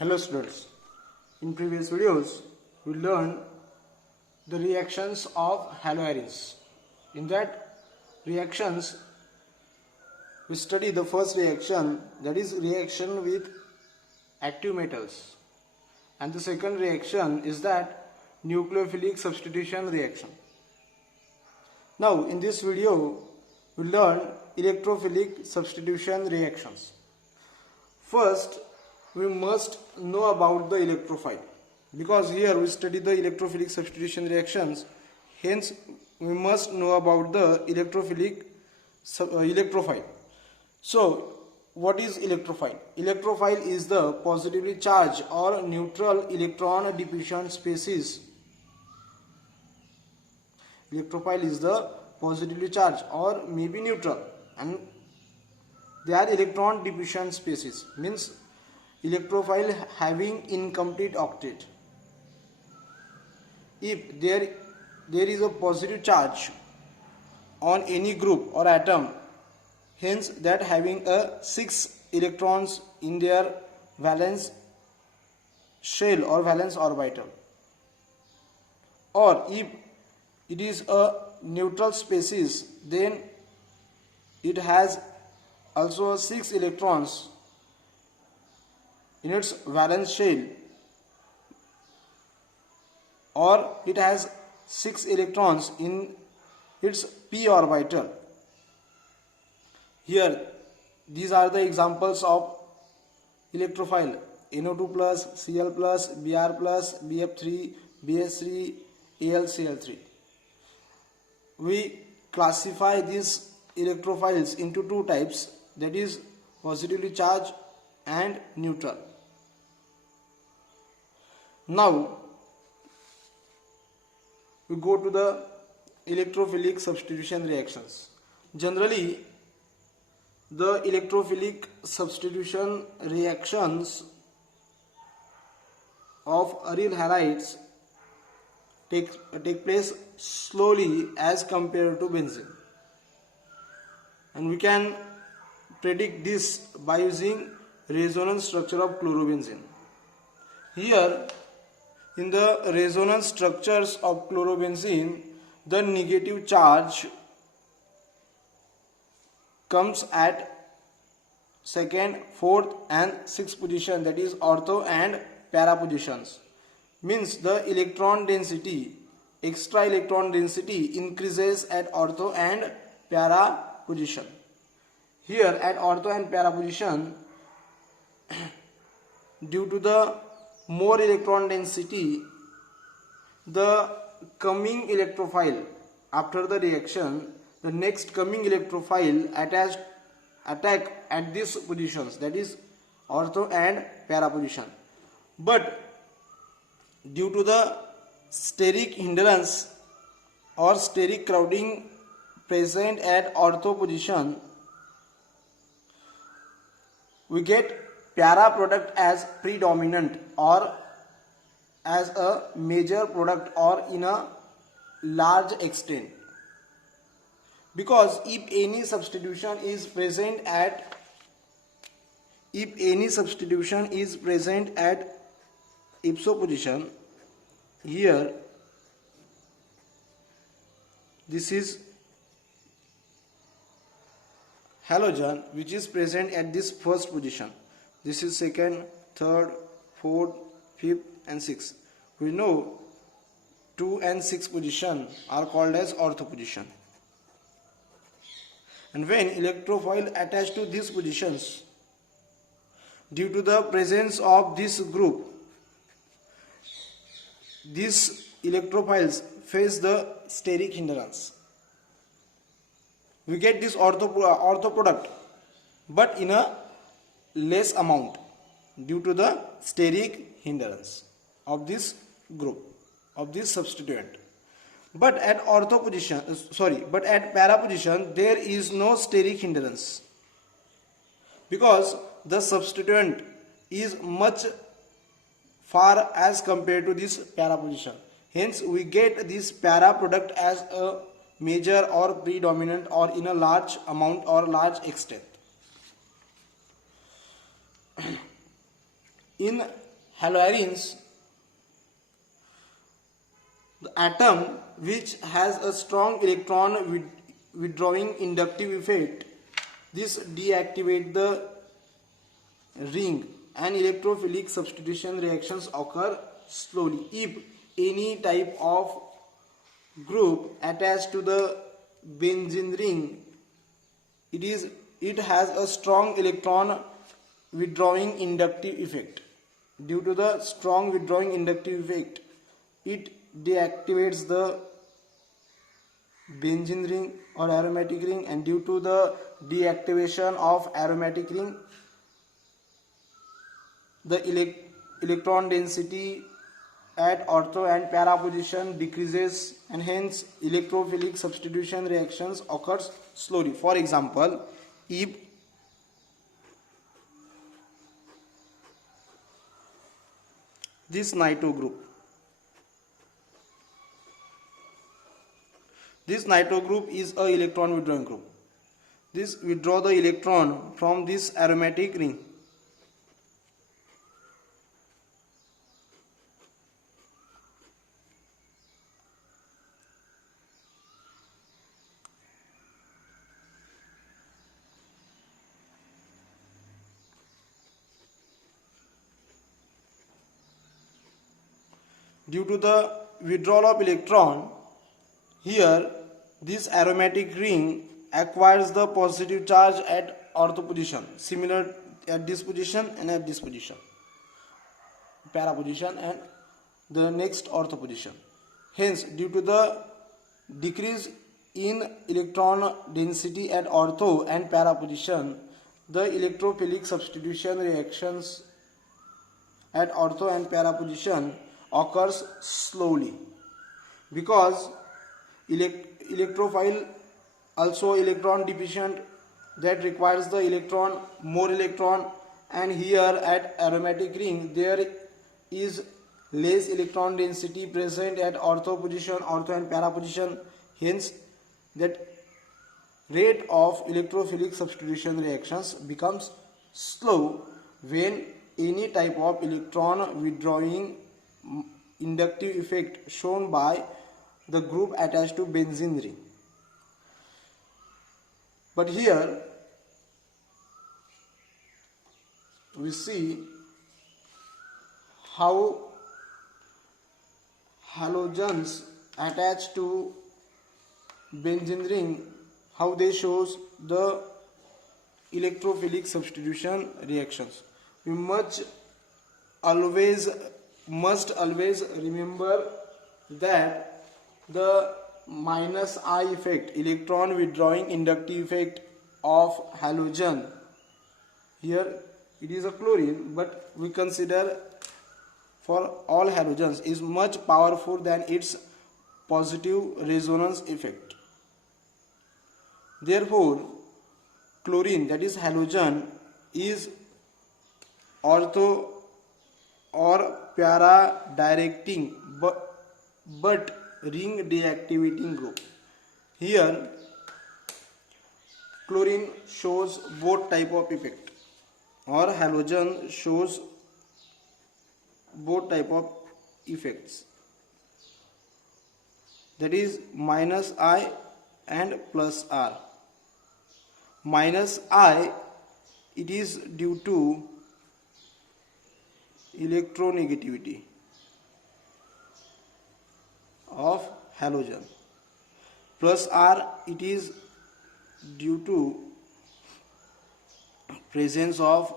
Hello students, in previous videos we learned the reactions of haloarenes. In that reactions we study the first reaction, that is reaction with active metals, and the second reaction is that nucleophilic substitution reaction. Now in this video we learn electrophilic substitution reactions. First we must know about the electrophile, because here we study the electrophilic substitution reactions, hence we must know about the electrophile. So what is electrophile? Electrophile is the positively charged or neutral electron diffusion species. Electrophile is the positively charged or maybe neutral, and they are electron diffusion species, means electrophile having incomplete octet. If there is a positive charge on any group or atom, hence that having a 6 electrons in their valence shell or valence orbital, or if it is a neutral species, then it has also 6 electrons in its valence shell, or it has 6 electrons in its p orbital. Here these are the examples of electrophile: NO2 plus, Cl plus, Br plus, Bf3, Bs3, AlCl3. We classify these electrophiles into two types, that is positively charged and neutral. Now we go to the electrophilic substitution reactions. Generally, the electrophilic substitution reactions of aryl halides take place slowly as compared to benzene, and we can predict this by using resonance structure of chlorobenzene. Here in the resonance structures of chlorobenzene, the negative charge comes at second, fourth and sixth position, that is ortho and para positions. Means the electron density, extra electron density increases at ortho and para position. Here at ortho and para position, due to the more electron density, the coming electrophile after the reaction, the next coming electrophile attack at these positions, that is ortho and para position. But due to the steric hindrance or steric crowding present at ortho position, we get para product as predominant or as a major product or in a large extent. Because if any substitution is present at ipso position, here this is halogen which is present at this first position, this is second, third, fourth, fifth and sixth. We know 2 and 6 position are called as ortho position. And when electrophile attached to these positions, due to the presence of this group, these electrophiles face the steric hindrance. We get this ortho product, but in a less amount due to the steric hindrance of this group, of this substituent. But at para position there is no steric hindrance, because the substituent is much far as compared to this para position. Hence we get this para product as a major or predominant or in a large amount or large extent. In haloarines, the atom which has a strong electron withdrawing inductive effect, this deactivate the ring and electrophilic substitution reactions occur slowly. If any type of group attached to the benzene ring, it has a strong electron withdrawing inductive effect. Due to the strong withdrawing inductive effect, it deactivates the benzene ring or aromatic ring, and due to the deactivation of aromatic ring, the electron density at ortho and para position decreases, and hence electrophilic substitution reactions occurs slowly. For example, if this nitro group is a electron withdrawing group. This withdraw the electron from this aromatic ring. Due to the withdrawal of electron, here this aromatic ring acquires the positive charge at ortho position, similar at this position and at this position, para position and the next ortho position. Hence, due to the decrease in electron density at ortho and para position, the electrophilic substitution reactions at ortho and para position occurs slowly, because electrophile also electron deficient, that requires the more electron, and here at aromatic ring there is less electron density present at ortho position, ortho and para position. Hence that rate of electrophilic substitution reactions becomes slow when any type of electron withdrawing inductive effect shown by the group attached to benzene ring. But here we see how halogens attached to benzene ring, how they shows the electrophilic substitution reactions. We must always remember that the minus I effect, electron withdrawing inductive effect of halogen, here it is a chlorine, but we consider for all halogens is much powerful than its positive resonance effect. Therefore, chlorine, that is halogen, is ortho or para directing but ring deactivating group. Here chlorine shows both type of effect, or halogen shows both type of effects, that is minus I and plus R. Minus I, it is due to electronegativity of halogen. Plus R, it is due to presence of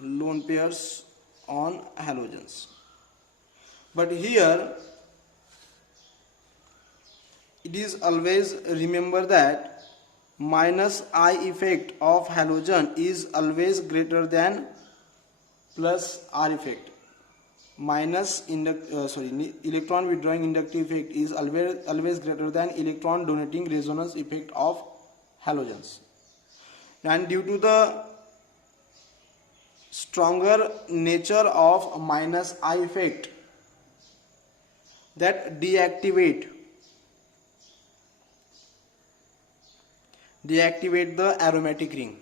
lone pairs on halogens. But here it is always remember that minus I effect of halogen is always greater than plus R effect. Electron withdrawing inductive effect is always greater than electron donating resonance effect of halogens. And due to the stronger nature of minus I effect, that deactivate the aromatic ring.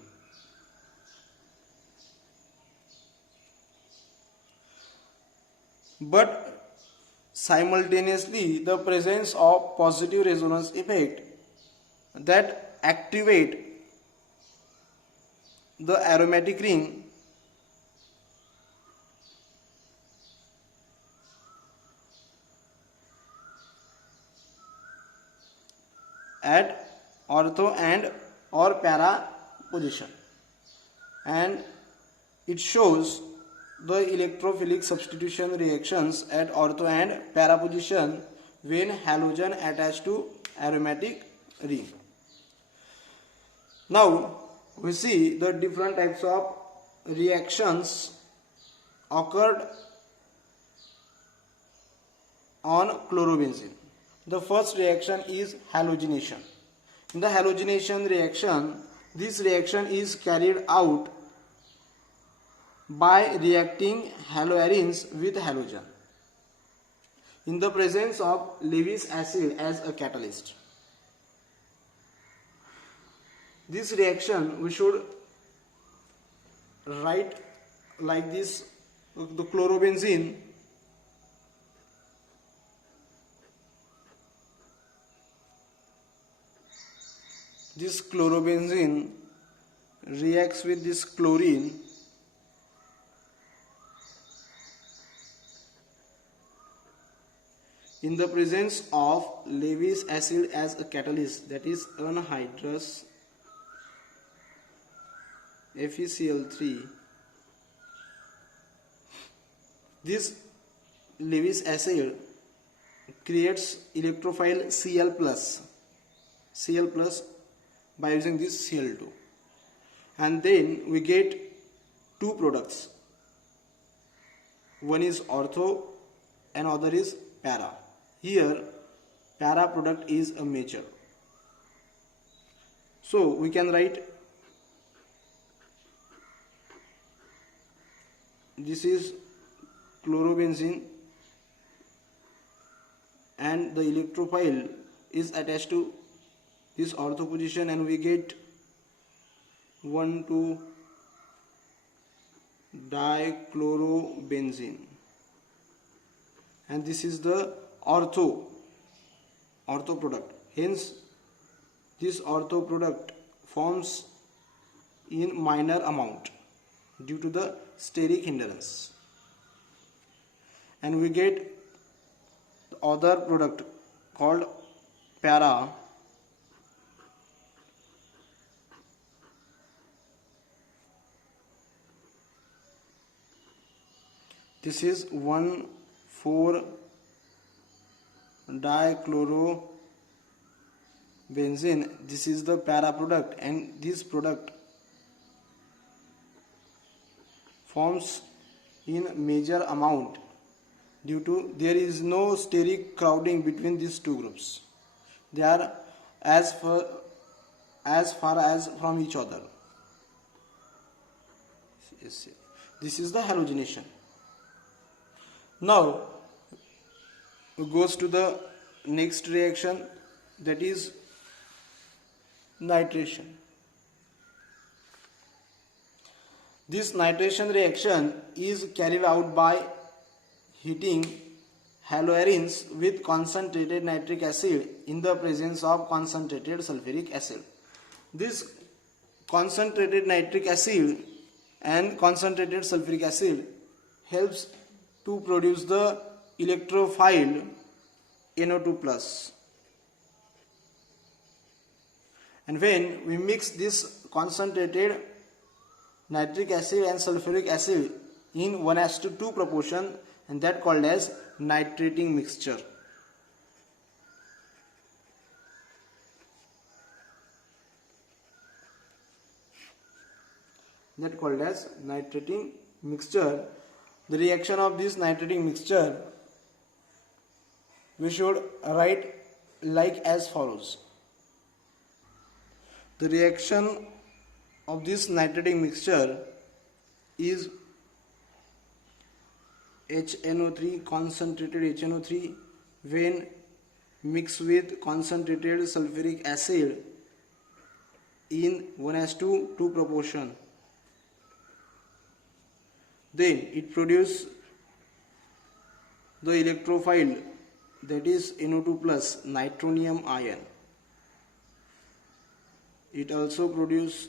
but simultaneously the presence of positive resonance effect that activate the aromatic ring at ortho and or para position, and it shows the electrophilic substitution reactions at ortho and para position when halogen attached to aromatic ring. Now we see the different types of reactions occurred on chlorobenzene. The first reaction is halogenation. In the halogenation reaction, this reaction is carried out by reacting haloarenes with halogen in the presence of Lewis acid as a catalyst. This reaction we should write like this: the chlorobenzene reacts with this chlorine in the presence of Lewis acid as a catalyst, that is anhydrous FeCl3. This Lewis acid creates electrophile Cl plus by using this Cl2, and then we get two products. One is ortho and other is para. Here para product is a major, so we can write this is chlorobenzene and the electrophile is attached to this ortho position, and we get 1,2-dichlorobenzene, and this is the ortho product. Hence this ortho product forms in minor amount due to the steric hindrance, and we get the other product called para. This is 1,4-dichlorobenzene. This is the para product, and this product forms in major amount due to there is no steric crowding between these two groups. They are as far as from each other. This is the halogenation. Now it goes to the next reaction, that is nitration. This nitration reaction is carried out by heating haloarenes with concentrated nitric acid in the presence of concentrated sulfuric acid. This concentrated nitric acid and concentrated sulfuric acid helps to produce the electrophile NO2+. And when we mix this concentrated nitric acid and sulfuric acid in 1:2 proportion, and that called as nitrating mixture. That called as nitrating mixture. The reaction of this nitrating mixture we should write like as follows. The reaction of this nitrating mixture is HNO3, concentrated HNO3 when mixed with concentrated sulfuric acid in 1:2 proportion. Then it produces the electrophile, that is NO2 plus nitronium ion. It also produces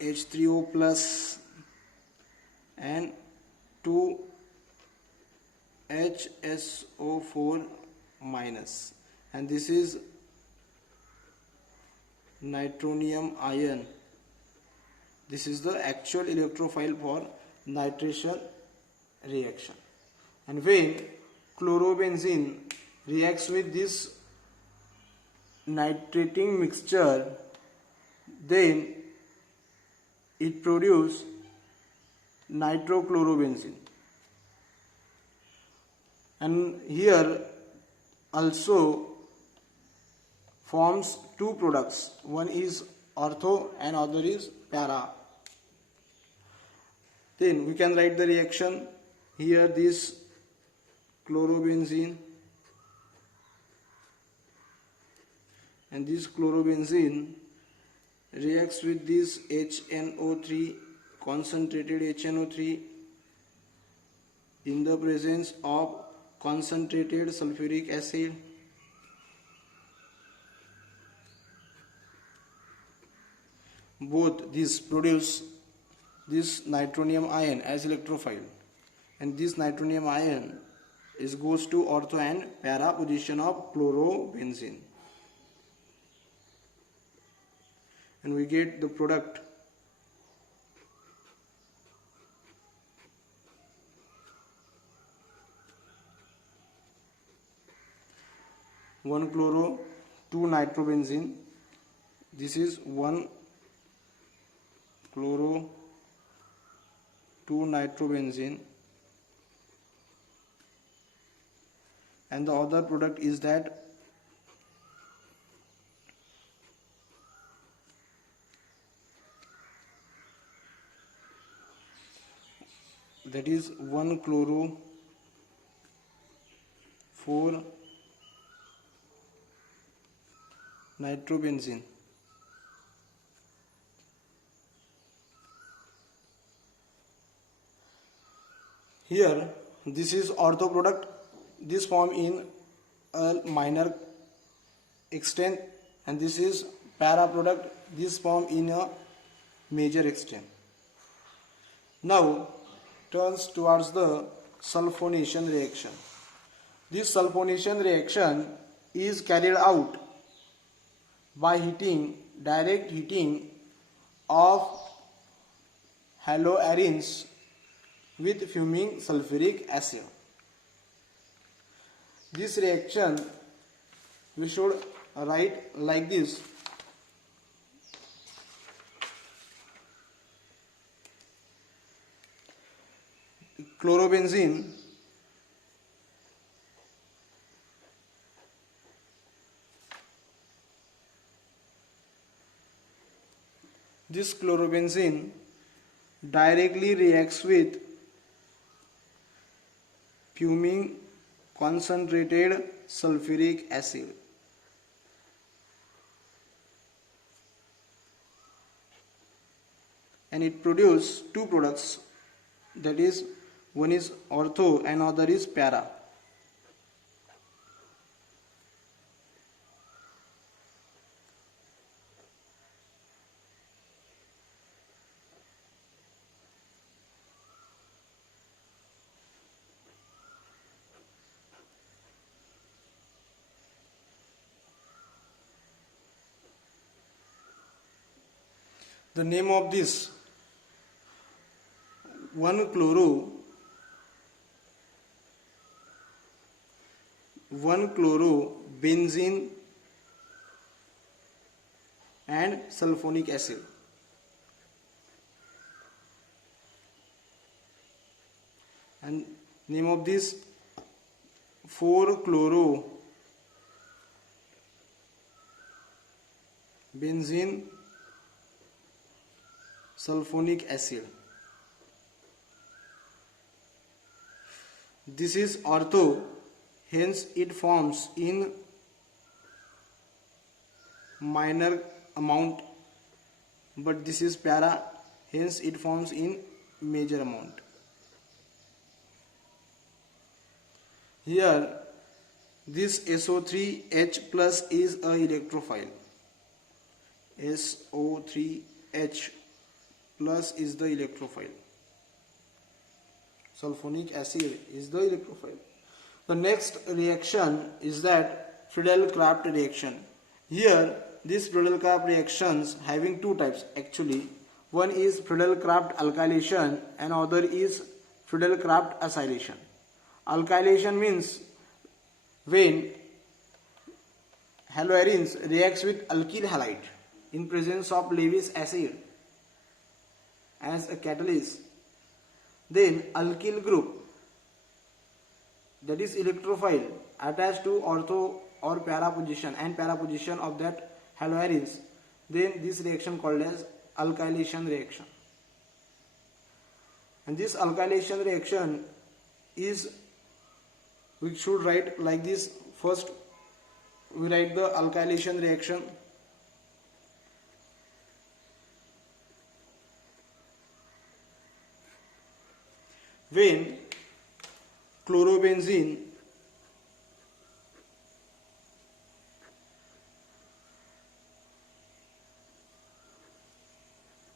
H3O plus and 2 HSO4 minus, and this is nitronium ion. This is the actual electrophile for nitration reaction. And when chlorobenzene reacts with this nitrating mixture, then it produces nitrochlorobenzene. And here also forms two products. One is ortho and other is para. Then we can write the reaction. Here this chlorobenzene and this chlorobenzene reacts with this HNO3, concentrated HNO3, in the presence of concentrated sulfuric acid. Both these produce this nitronium ion as electrophile, and this nitronium ion goes to ortho and para position of chlorobenzene, and we get the product one chloro, 2 nitrobenzene. This is 1 chloro, 2 nitrobenzene, and the other product is that is 1 chloro, 4 nitrobenzene. Here this is ortho product. This form in a minor extent, and this is para product. This form in a major extent. Now turns towards the sulfonation reaction. This sulfonation reaction is carried out by direct heating of haloarenes with fuming sulfuric acid. This reaction we should write like this. Chlorobenzene this chlorobenzene directly reacts with fuming concentrated sulfuric acid. And it produces two products, that is, one is ortho and other is para. The name of this 1 chloro, 1 chlorobenzene and sulfonic acid. And name of this 4 chlorobenzene sulfonic acid. This is ortho, hence it forms in minor amount, but this is para, hence it forms in major amount. Here this SO3H plus is a electrophile. SO3H plus is the electrophile. Sulfonic acid is the electrophile. The next reaction is that Friedel-Crafts reaction. Here these Friedel-Crafts reactions having two types actually. One is Friedel-Crafts alkylation and other is Friedel-Crafts acylation. Alkylation means when haloarenes reacts with alkyl halide in presence of Lewis acid as a catalyst, then alkyl group, that is electrophile, attached to ortho or para position and para position of that haloarenes, then this reaction called as alkylation reaction. And this alkylation reaction is, we should write like this. First we write the alkylation reaction. When chlorobenzene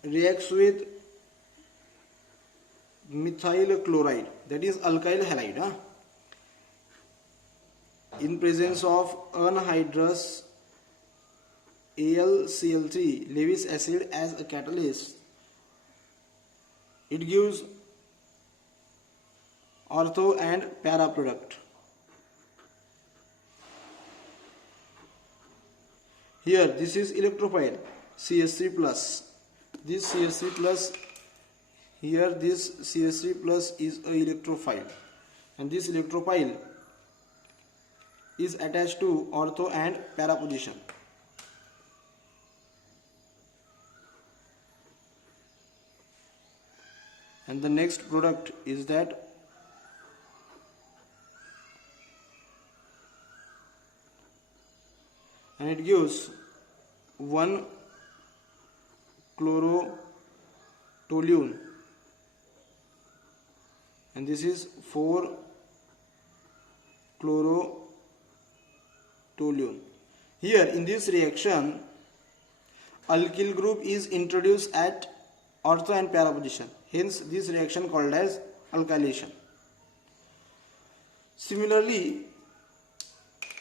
reacts with methyl chloride, that is alkyl halide, in presence of anhydrous AlCl3 Lewis acid as a catalyst, it gives ortho and para product. Here this is electrophile CH3 plus. This CH3 plus, here this CH3 plus is a electrophile, and this electrophile is attached to ortho and para position. And the next product is that and it gives 1 chlorotoluene, and this is 4 chlorotoluene. Here in this reaction alkyl group is introduced at ortho and para position, hence this reaction called as alkylation. Similarly,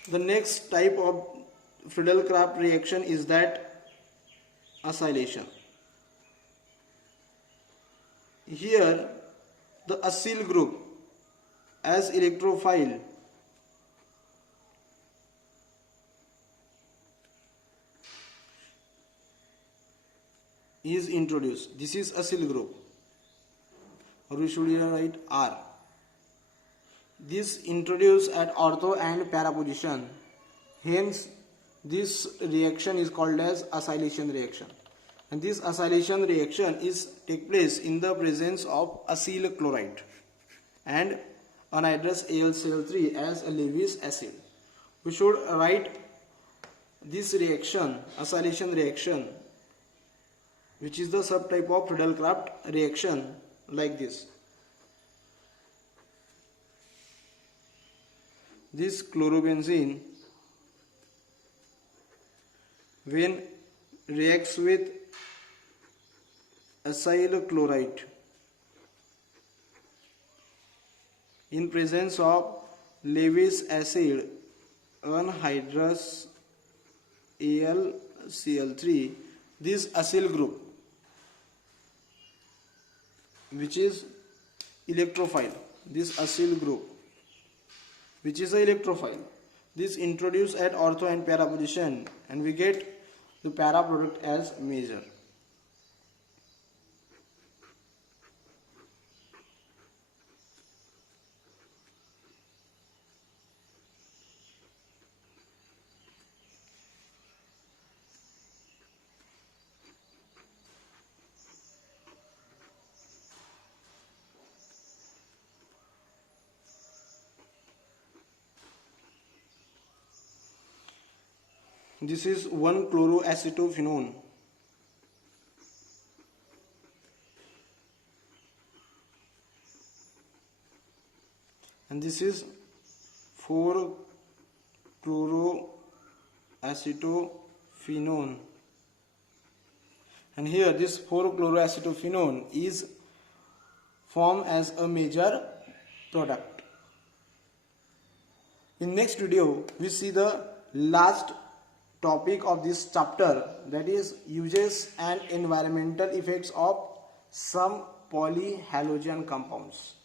the next type of Friedel-Crafts reaction is that acylation. Here the acyl group as electrophile is introduced. This is acyl group, or we should here write R. This introduced at ortho and para position, hence this reaction is called as acylation reaction. And this acylation reaction is take place in the presence of acyl chloride and anhydrous AlCl3 as a Lewis acid. We should write this reaction, acylation reaction, which is the subtype of Friedel-Crafts reaction, like this. This chlorobenzene, when reacts with acyl chloride in presence of Lewis acid anhydrous AlCl3, this acyl group, which is electrophile, this acyl group which is a electrophile, this introduced at ortho and para position, and we get the para product as major. This is 1-chloroacetophenone. And this is 4-chloroacetophenone, and here this 4-chloroacetophenone is formed as a major product. In next video we see the last topic of this chapter, that is uses and environmental effects of some polyhalogen compounds.